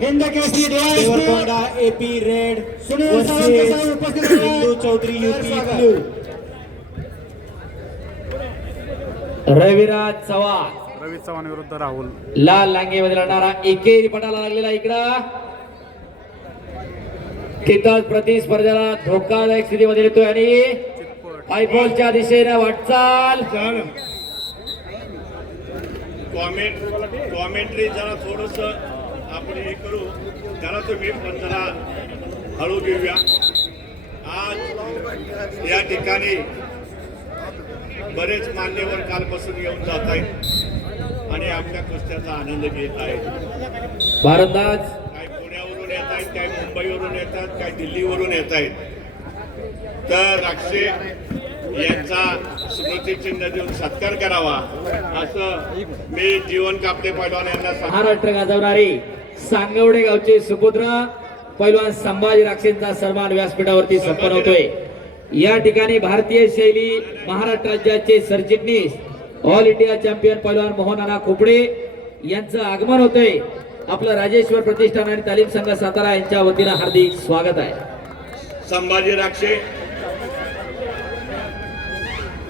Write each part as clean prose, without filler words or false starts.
Deverakonda AP red versus Hindu Chaudhary UP blue. Raviraj Chavan Ravi Chavan विरुद्ध राहुल लाल लांगेमध्ये लढणारा एकेरी पटाला लागलेला इकडं किताब प्रतिस्पर्ध्याला धोकादायक स्थितीमध्ये येतोय आणि हायबॉलच्या दिशेने वाटचाल। कॉमेंट्री जरा थोडस आपण हे करू त्याला तुम्ही पण जरा हळू घेऊया। आज या ठिकाणी बरेच मान्यवर कालपासून येऊन जात आहेत आणि आपल्या कुस्त्याचा आनंद घेत आहेत। भारतनाज काही पुण्यावरून येत आहेत, काही मुंबईवरून येतात, काही दिल्लीवरून येत आहेत। तर राक्षे यांचा स्मृतिचिन्ह देऊन सत्कार करावा असं मी जीवन कापले पैलवान यांना महाराष्ट्र गाजवणारी सांगवडे गावचे सुपुत्र पैलवान संभाजी राक्षेंचा सन्मान व्यासपीठावरती संपन्न होतोय। या ठिकाणी भारतीय शैली महाराष्ट्र राज्याचे सरचिटणीस ऑल इंडिया चॅम्पियन पैलवान मोहन नाना खोपडे यांचं आगमन होतंय। आपलं राजेश्वर प्रतिष्ठान आणि तालीम संघ सातारा यांच्या वतीनं हार्दिक स्वागत आहे। संभाजी राक्षे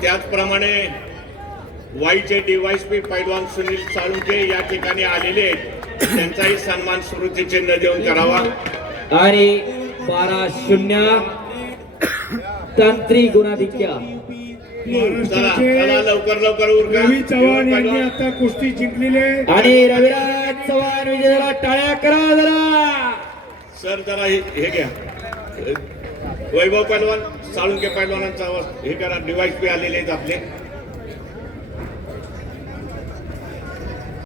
त्याचप्रमाणे वाईचे डीवायएसपी पैलवान सुनील साळुंके या ठिकाणी आलेले आहेत, त्यांचाही सन्मान स्मृतिचिन्ह देऊन करावा। आणि 12-0 तांत्रिक गुणाधिक्य चला चला लवकर लवकर उरका। रवी चव्हाण यांनी आता कुस्ती जिंकलेली आहे आणि रविराज चव्हाण विजयाला टाळ्या करा जरा। सर जरा हे घ्या, वैभव पैलवान साळुंके पैलवानांचा हे करा, डीवायएसपी आलेले आहेत आपले।